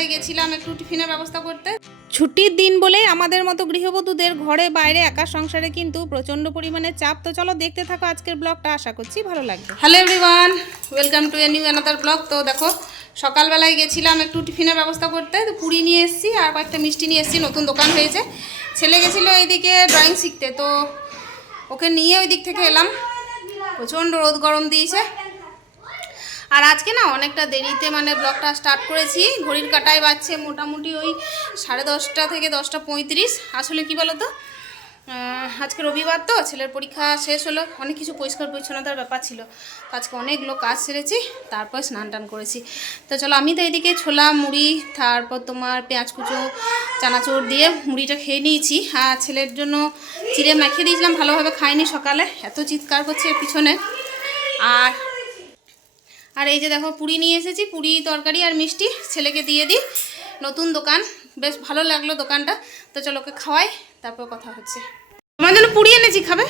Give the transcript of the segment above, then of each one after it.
সকালবেলায় গেছিলাম একটু টিফিনের ব্যবস্থা করতে। ছুটির দিন বলেই আমাদের মতো গৃহবধূদের ঘরে বাইরে একা সংসারে কিন্তু প্রচণ্ড পরিমাণে চাপ। তো চলো দেখতে থাকো আজকের ব্লগটা, আশা করছি ভালো লাগবে। Hello everyone welcome to a new another blog তো দেখো, সকালবেলায় গেছিলাম একটু টিফিনের ব্যবস্থা করতে। তো পুরি নিয়ে এসেছি আর কয়েকটা মিষ্টি নিয়ে এসেছি, নতুন দোকান হয়েছে। ছেলে গেছিল এইদিকে ড্রয়িং শিখতে, তো ওকে নিয়ে ওই দিক থেকে এলাম। প্রচণ্ড রোদ গরম দিয়েছে। আর আজকে না অনেকটা দেরিতে মানে ব্লগটা স্টার্ট করেছি। ঘড়ির কাটায় বাজছে মোটামুটি ওই সাড়ে দশটা থেকে দশটা পঁয়ত্রিশ। আসলে কি বলো তো আজকে রবিবার তো, ছেলের পরীক্ষা শেষ হলো। অনেক কিছু পরিষ্কার পরিচ্ছন্নতার ব্যাপার ছিল। তো আজকে অনেকগুলো কাজ সেরেছি, তারপর স্নান টান করেছি। তো চলো, আমি তো এইদিকে ছোলা, মুড়ি, তারপর তোমার পেঁয়াজ কুচো, চানাচুর দিয়ে মুড়িটা খেয়ে নিয়েছি। আর ছেলের জন্য চিড়ে মাখিয়ে দিয়েছিলাম, ভালোভাবে খাইনি সকালে। এত চিৎকার করছে পিছনে। আর আর এই যে দেখো, পুরি নিয়ে এসেছি, পুরি তরকারি আর মিষ্টি। ছেলেকে দিয়ে দিই। নতুন দোকান। বেশ ভালো লাগল দোকানটা। তো চলো ওকে খাওয়াই, তারপর কথা হচ্ছে। তোমার জন্য পুরি এনেছি, খাবে?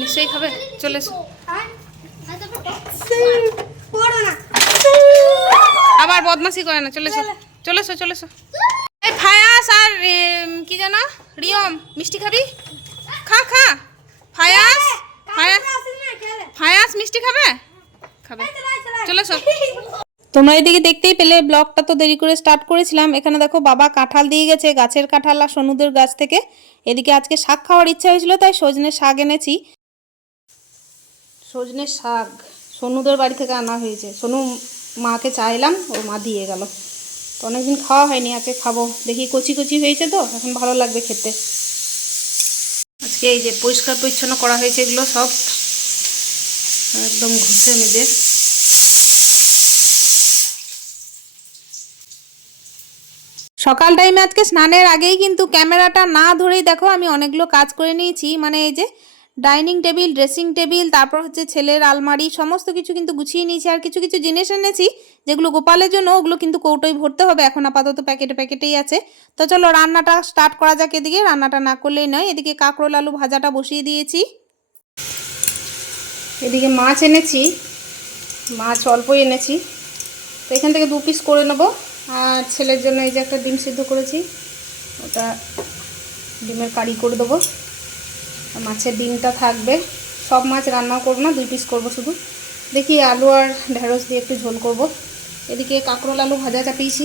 নিশ্চয়ই খাবে। চলে আবার বদমাসি করে না, চলে এসো। চলে এসো, চলে এই ফায়াস আর কি জানো রিয়ম, মিষ্টি খাবি? খা খা। ফায়াস? ফায়াস ফায়াস মিষ্টি খাবে? খাবে। চলে এসো তোমরা এদিকে দেখতেই পেলে ব্লগটা তো দেরি করে স্টার্ট করেছিলাম। এখানে দেখো বাবা কাঁঠাল দিয়ে গেছে গাছের কাঁঠাল আর সনুদের গাছ থেকে। এদিকে আজকে শাক খাওয়ার ইচ্ছা হয়েছিল তাই সজনে শাক এনেছি। সজনে শাক সনুদের বাড়ি থেকে আনা হয়েছে। সোনু মাকে চাইলাম ওর মা দিয়ে গেল। তো অনেকদিন খাওয়া হয়নি আজকে খাব। দেখি কচি কচি হয়েছে তো এখন ভালো লাগবে খেতে। আজকে এই যে পরিষ্কার পরিচ্ছন্ন করা হয়েছে এগুলো সব। একদম ঘষে মেজে সকাল টাইমে আজকে স্নানের আগেই কিন্তু ক্যামেরাটা না ধরেই দেখো, আমি অনেকগুলো কাজ করে নিয়েছি। মানে এই যে ডাইনিং টেবিল, ড্রেসিং টেবিল, তারপর হচ্ছে ছেলের আলমারি, সমস্ত কিছু কিন্তু গুছিয়ে নিয়েছি। আর কিছু কিছু জিনিস এনেছি, যেগুলো গোপালের জন্য, ওগুলো কিন্তু কৌটোয় ভরতে হবে। এখন আপাতত প্যাকেটে, প্যাকেটেই আছে। তো চলো রান্নাটা স্টার্ট করা যাক এদিকে। রান্নাটা না করলেই নয়, এদিকে কাঁকরোল, আলু ভাজাটা বসিয়ে দিয়েছি। এদিকে মাছ এনেছি, মাছ অল্পই এনেছি। তো এখান থেকে দু পিস করে নেব। আর ছেলের জন্য এই যে একটা ডিম সিদ্ধ করেছি, ওটা ডিমের কারি করে দেবো। মাছের ডিমটা থাকবে। সব মাছ রান্নাও করব না, দুই পিস করব শুধু। দেখি আলু আর ঢেঁড়স দিয়ে একটু ঝোল করব। এদিকে কাঁকরোল আলু ভাজা চাপিয়েছি।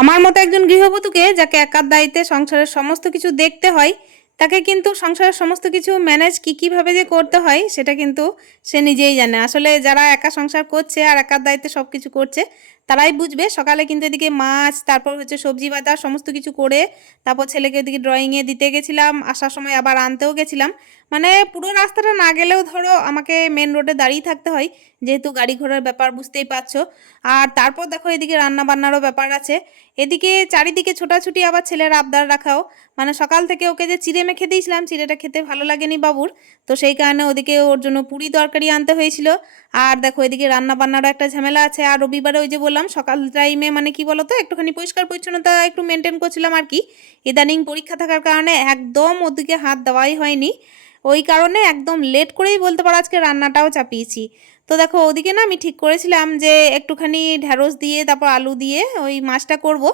আমার মতো একজন গৃহবধূকে, যাকে একার দায়িত্বে সংসারের সমস্ত কিছু দেখতে হয় তাকে কিন্তু সংসারের সমস্ত কিছু ম্যানেজ কী, কীভাবে যে করতে হয়, সেটা কিন্তু সে নিজেই জানে। আসলে যারা একা সংসার করছে আর একার দায়িত্বে সব কিছু করছে তারাই বুঝবে। সকালে কিন্তু এদিকে মাছ, তারপর হচ্ছে সবজি বাজার সমস্ত কিছু করে তারপর ছেলেকে এদিকে ড্রয়িংয়ে দিতে গেছিলাম। আসার সময় আবার আনতেও গেছিলাম। মানে পুরো রাস্তাটা না গেলেও ধরো আমাকে মেন রোডে দাঁড়িয়ে থাকতে হয়। যেহেতু গাড়ি ঘোড়ার ব্যাপার বুঝতেই পারছ। আর তারপর দেখো এদিকে রান্না বান্নারও ব্যাপার আছে। এদিকে চারিদিকে ছোটাছুটি আবার ছেলের আবদার রাখাও। মানে সকাল থেকে ওকে যে চিড়ে মেখে দিয়েছিলাম, চিড়েটা খেতে ভালো লাগেনি বাবুর। তো সেই কারণে ওদিকে ওর জন্য পুরি তরকারি আনতে হয়েছিল। আর দেখো এদিকে রান্না বান্নারও একটা ঝামেলা আছে। আর রবিবারে ওই যে বললাম সকাল টাইমে মানে কি বলতো? একটুখানি পরিষ্কার পরিচ্ছন্নতা একটু মেনটেন করছিলাম আর কি। ইদানিং পরীক্ষা থাকার কারণে একদম ওদিকে হাত দেওয়াই হয়নি। ওই কারণে একদম লেট করেই বলতে পারো আজকে রান্নাটাও চাপিয়েছি। তো দেখো, ওদিকে না আমি ঠিক করেছিলাম যে একটুখানি ঢ্যাঁড়স দিয়ে, তারপর আলু দিয়ে ওই মাছটা করব।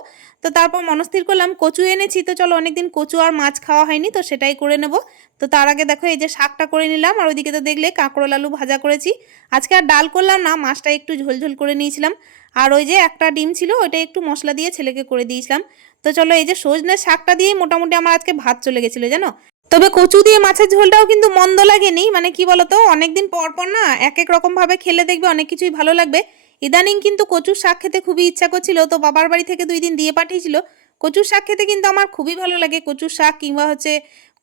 তো তারপর মনস্থির করলাম, কচু এনেছি, তো চলো অনেকদিন কচু আর মাছ খাওয়া হয়নি, তো সেটাই করে নেব। তো তার আগে দেখো, এই যে শাকটা করে নিলাম, আর ওইদিকে তো দেখলে কাঁকরোল আলু ভাজা করেছি। আজকে আর ডাল করলাম না, মাছটা একটু ঝোলঝোল করে নিয়েছিলাম। আর ওই যে একটা ডিম ছিল, ওইটা একটু মশলা দিয়ে ছেলেকে করে দিয়েছিলাম। তো চলো, এই যে সজনের শাকটা দিয়েই মোটামুটি আমার আজকে ভাত চলে গেছিল, জানো? তবে কচু দিয়ে মাছের ঝোলটাও কিন্তু মন্দ লাগেনি। মানে কি বলতো? অনেকদিন পর পর না এক এক রকম ভাবে খেলে দেখবে অনেক কিছুই ভালো লাগবে। ইদানিং কিন্তু কচুর শাক খেতে খুবই ইচ্ছা করছিল। তো বাবার বাড়ি থেকে দুই দিন দিয়ে পাঠিয়েছিল। কচুর শাক খেতে কিন্তু আমার খুবই ভালো লাগে। কচুর শাক কিংবা হচ্ছে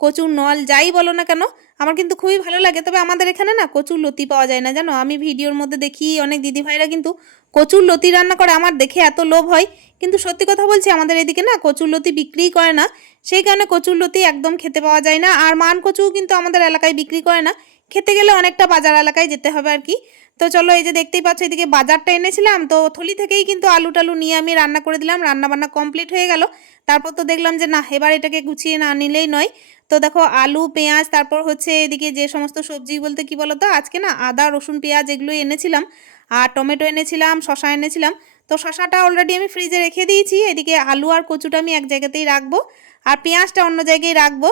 কচুর নল যাই বলো না কেন, আমার কিন্তু খুবই ভালো লাগে। তবে আমাদের এখানে না কচুর লতি পাওয়া যায় না, জানো? আমি ভিডিওর মধ্যে দেখি, অনেক দিদিভাইরা কিন্তু কচুর লতি রান্না করে, আমার দেখে এত লোভ হয়। কিন্তু সত্যি কথা বলছি, আমাদের এদিকে না কচুর লতি বিক্রিই করে না, সেই কারণে কচুর লতি একদম খেতে পাওয়া যায় না। আর মান কচুও কিন্তু আমাদের এলাকায় বিক্রি করে না, খেতে গেলে অনেকটা বাজার এলাকায় যেতে হবে আর কি। তো চলো এই যে দেখতেই পাচ্ছ, এদিকে বাজারটা এনেছিলাম, তো থলি থেকেই কিন্তু আলু টালু নিয়ে আমি রান্না করে দিলাম রান্না বান্না কমপ্লিট হয়ে গেল। তারপর তো দেখলাম যে না, এবার এটাকে গুছিয়ে না নিলেই নয়। তো দেখো আলু, পেঁয়াজ, তারপর হচ্ছে এদিকে যে সমস্ত সবজি বলতে কি বলো তো আজকে না আদা, রসুন, পেঁয়াজ এগুলো এনেছিলাম আর টমেটো এনেছিলাম শশা এনেছিলাম। তো শশাটা অলরেডি আমি ফ্রিজে রেখে দিয়েছি, এদিকে আলু আর কচুটা আমি এক জায়গাতেই রাখব আর পেঁয়াজটা অন্য জায়গায় রাখব।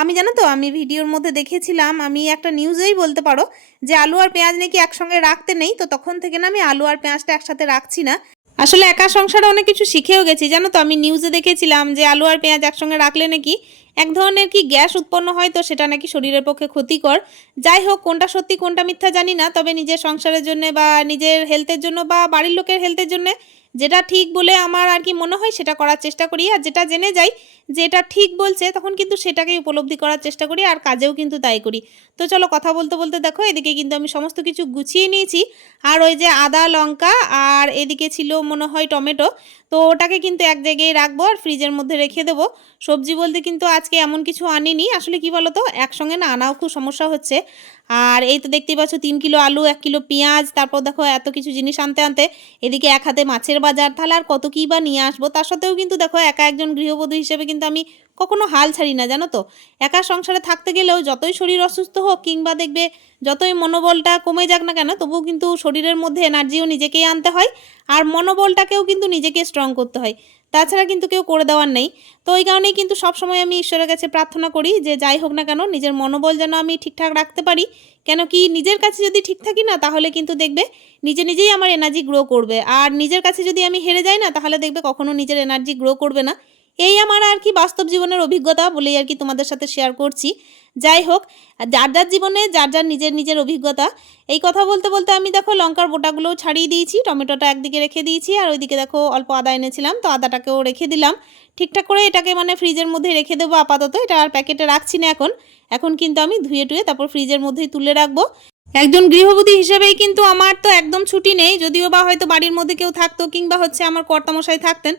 আমি জানো তো, আমি ভিডিওর মধ্যে দেখেছিলাম, আমি একটা নিউজেই বলতে পারো যে আলু আর পেঁয়াজ নাকি একসঙ্গে রাখতে নেই, তো তখন থেকে না আমি আলু আর পেঁয়াজটা একসাথে রাখছি না। আসলে একা সংসারে অনেক কিছু শিখেও গেছি, জানো তো, আমি নিউজে দেখেছিলাম যে আলু আর পেঁয়াজ একসঙ্গে রাখলে নাকি এক ধরনের কি গ্যাস উৎপন্ন হয় তো সেটা নাকি শরীরের পক্ষে ক্ষতিকর? যাই হোক, কোনটা সত্যি, কোনটা মিথ্যা জানি না, তবে নিজের সংসারের জন্য বা নিজের হেলথের জন্য বা বাড়ির লোকের হেলথের জন্য যেটা ঠিক বলে আমার আর কি মনে হয় সেটা করার চেষ্টা করি। আর যেটা জেনে যাই যে এটা ঠিক বলছে, তখন কিন্তু সেটাকেই উপলব্ধি করার চেষ্টা করি আর কাজেও কিন্তু তাই করি। তো চলো কথা বলতে বলতে দেখো, এদিকে কিন্তু আমি সমস্ত কিছু গুছিয়ে নিয়েছি। আর ওই যে আদা, লঙ্কা আর এদিকে ছিল মনে হয় টমেটো, তো ওটাকে কিন্তু এক জায়গায় রাখব আর ফ্রিজের মধ্যে রেখে দেবো। সবজি বলতে কিন্তু আজকে এমন কিছু আনিনি। আসলে কি বলো তো একসঙ্গে না আনাও খুব সমস্যা হচ্ছে। আর এই তো দেখতেই পাচ্ছ, তিন কিলো আলু, এক কিলো পেঁয়াজ, তারপর দেখো এত কিছু জিনিস আনতে আনতে এদিকে এক হাতে মাছের বাজার, তাহলে আর কত কী বা নিয়ে আসব? তার সাথেও কিন্তু দেখো একা একজন গৃহবধূ হিসেবে কিন্তু আমি কখনো হাল ছাড়ি না, জানো তো? একা সংসারে থাকতে গেলেও যতই শরীর অসুস্থ হোক কিংবা দেখবে যতই মনোবলটা কমে যাক না কেন, তবুও কিন্তু শরীরের মধ্যে এনার্জিও নিজেকেই আনতে হয় আর মনোবলটাকেও কিন্তু নিজেকে স্ট্রং করতে হয়। তাছাড়া কিন্তু কেউ করে দেওয়ার নেই। তো ওই কারণেই কিন্তু সবসময় আমি ঈশ্বরের কাছে প্রার্থনা করি যে যাই হোক না কেন, নিজের মনোবল যেন আমি ঠিকঠাক রাখতে পারি। কেন কি নিজের কাছে যদি ঠিক থাকি না, তাহলে কিন্তু দেখবে নিজে নিজেই আমার এনার্জি গ্রো করবে। আর নিজের কাছে যদি আমি হেরে যাই না, তাহলে দেখবে কখনো নিজের এনার্জি গ্রো করবে না। এই আমার আর কি বাস্তব জীবনের অভিজ্ঞতা বলেই আর কি তোমাদের সাথে শেয়ার করছি। যাই হোক, যার যার জীবনে, যার যার নিজের নিজের অভিজ্ঞতা, এই কথা বলতে বলতে আমি দেখো লঙ্কার বোটাগুলোও ছাড়িয়ে দিয়েছি, টমেটোটা একদিকে রেখে দিয়েছি আর ওইদিকে দেখো অল্প আদা এনেছিলাম, তো আদাটাকেও রেখে দিলাম। ঠিকঠাক করে এটাকে মানে ফ্রিজের মধ্যে রেখে দেবো আপাতত, এটা আর প্যাকেটে রাখছি না এখন। এখন কিন্তু আমি ধুয়ে টুয়ে তারপর ফ্রিজের মধ্যেই তুলে রাখব। একজন গৃহবধূ হিসেবেই কিন্তু আমার তো একদম ছুটি নেই, যদিও বা হয়তো বাড়ির মধ্যে কেউ থাকতো কিংবা হচ্ছে আমার কর্তামশাই থাকতেন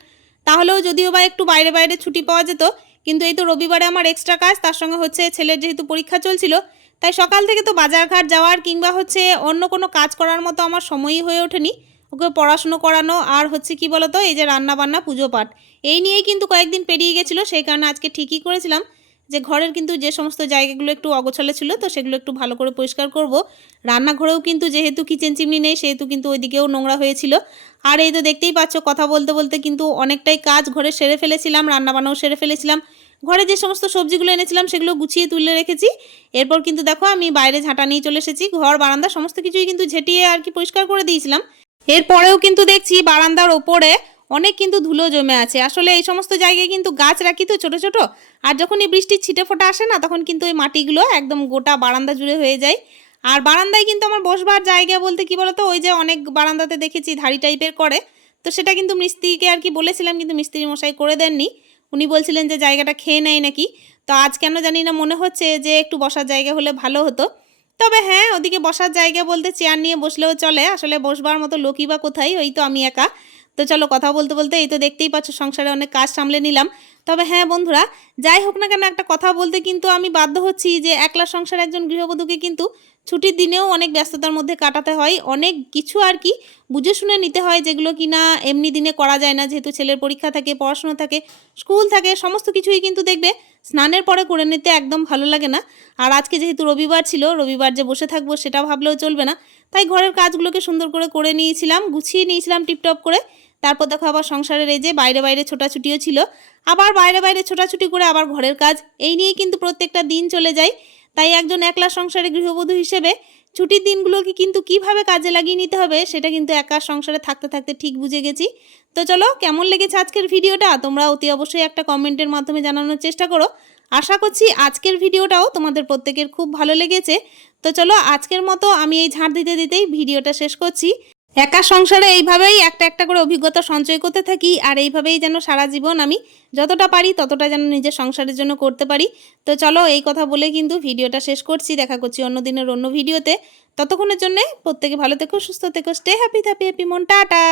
তাহলেও যদিও বা একটু বাইরে বাইরে ছুটি পাওয়া যেত, কিন্তু এই তো রবিবারে আমার এক্সট্রা কাজ, তার সঙ্গে হচ্ছে ছেলের যেহেতু পরীক্ষা চলছিল, তাই সকাল থেকে তো বাজারঘাট যাওয়ার কিংবা হচ্ছে অন্য কোনো কাজ করার মতো আমার সময়ই হয়ে ওঠেনি। ওকে পড়াশুনো করানো আর হচ্ছে কি বলতো, এই যে রান্না বান্না পুজো পাঠ, এই নিয়েই কিন্তু কয়েকদিন পেরিয়ে গেছিল, সেই কারণে আজকে ঠিকই করেছিলাম। যে ঘরের কিন্তু যে সমস্ত জায়গাগুলো একটু অগোছালো ছিল, তো সেগুলো একটু ভালো করে পরিষ্কার করব। রান্নাঘরেও কিন্তু যেহেতু কিচেন চিমনি নেই, সেহেতু কিন্তু ওইদিকেও নোংরা হয়েছিল। আর এই তো দেখতেই পাচ্ছ, কথা বলতে বলতে কিন্তু অনেকটাই কাজ ঘরে সেরে ফেলেছিলাম, রান্নাবান্নাও সেরে ফেলেছিলাম। ঘরে যে সমস্ত সবজিগুলো এনেছিলাম, সেগুলো গুছিয়ে তুলে রেখেছি। এরপর কিন্তু দেখো, আমি বাইরে ঝাঁটা নিয়ে চলে এসেছি। ঘর, বারান্দা, সমস্ত কিছুই কিন্তু ঝেঁটিয়ে আর কি পরিষ্কার করে দিয়েছিলাম। এরপরেও কিন্তু দেখছি বারান্দার ওপরে অনেক কিন্তু ধুলো জমে আছে। আসলে এই সমস্ত জায়গায় কিন্তু গাছ রাখি তো ছোটো ছোটো। আর যখন এই বৃষ্টির ছিটে ফোটা আসে না, তখন কিন্তু ওই মাটিগুলো একদম গোটা বারান্দা জুড়ে হয়ে যায়। আর বারান্দায় কিন্তু আমার বসবার জায়গা বলতে কি বলতো? ওই যে অনেক বারান্দাতে দেখেছি ধাড়ি টাইপের করে। তো সেটা কিন্তু মিস্ত্রিকে আর কি বলেছিলাম, কিন্তু মিস্ত্রি মশাই করে দেননি। উনি বলছিলেন যে জায়গাটা খেয়ে নেয় নাকি। তো আজ কেন জানি না মনে হচ্ছে যে একটু বসার জায়গা হলে ভালো হতো। তবে হ্যাঁ ওদিকে বসার জায়গা বলতে চেয়ার নিয়ে বসলেও চলে। আসলে বসবার মতো লোকই বা কোথায়? ওই তো আমি একা। তো চলো কথা বলতে বলতে এই তো দেখতেই পাচ্ছ সংসারে অনেক কাজ সামলে নিলাম। তবে হ্যাঁ বন্ধুরা, যাই হোক না কেন একটা কথা বলতে কিন্তু আমি বাধ্য হচ্ছি যে একলা সংসার একজন গৃহবধূকে কিন্তু ছুটির দিনেও অনেক ব্যস্ততার মধ্যে কাটাতে হয়। অনেক কিছু আর কি বুঝে শুনে নিতে হয় যেগুলো কি না এমনি দিনে করা যায় না। যেহেতু ছেলের পরীক্ষা থাকে, পড়াশোনা থাকে, স্কুল থাকে, সমস্ত কিছুই কিন্তু দেখবে স্নানের পরে করে নিতে একদম ভালো লাগে না। আর আজকে যেহেতু রবিবার ছিল, রবিবার যে বসে থাকব সেটা ভাবলেও চলবে না। তাই ঘরের কাজগুলোকে সুন্দর করে করে নিয়েছিলাম, গুছিয়ে নিয়েছিলাম, টিপটপ করে। তারপর দেখো আবার সংসারের এই যে বাইরে বাইরে ছোটাছুটিও ছিল, আবার বাইরে বাইরে ছোটাছুটি করে আবার ঘরের কাজ, এই নিয়েই কিন্তু প্রত্যেকটা দিন চলে যায়। তাই একজন একলা সংসারে গৃহবধূ হিসেবে ছুটির দিনগুলোকে কিন্তু কীভাবে কাজে লাগিয়ে নিতে হবে সেটা কিন্তু একা সংসারে থাকতে থাকতে ঠিক বুঝে গেছি। তো চলো, কেমন লেগেছে আজকের ভিডিওটা? তোমরা অতি অবশ্যই একটা কমেন্টের মাধ্যমে জানানোর চেষ্টা করো। আশা করছি আজকের ভিডিওটাও তোমাদের প্রত্যেকের খুব ভালো লেগেছে। তো চলো, আজকের মতো আমি এই ঝাড় দিতে দিতেই ভিডিওটা শেষ করছি। একা সংসারে এইভাবেই একটা একটা করে অভিজ্ঞতা সঞ্চয় করতে থাকি, আর এইভাবেই যেন সারা জীবন আমি যতটা পারি ততটা যেন নিজের সংসারের জন্য করতে পারি। তো চলো এই কথা বলে কিন্তু ভিডিওটা শেষ করছি। দেখা করছি অন্য দিনের অন্য ভিডিওতে। ততক্ষণের জন্যে প্রত্যেকে ভালো থেকো, সুস্থ থেকো স্টে হ্যাপি হ্যাপি হ্যাপি মন। টাটা!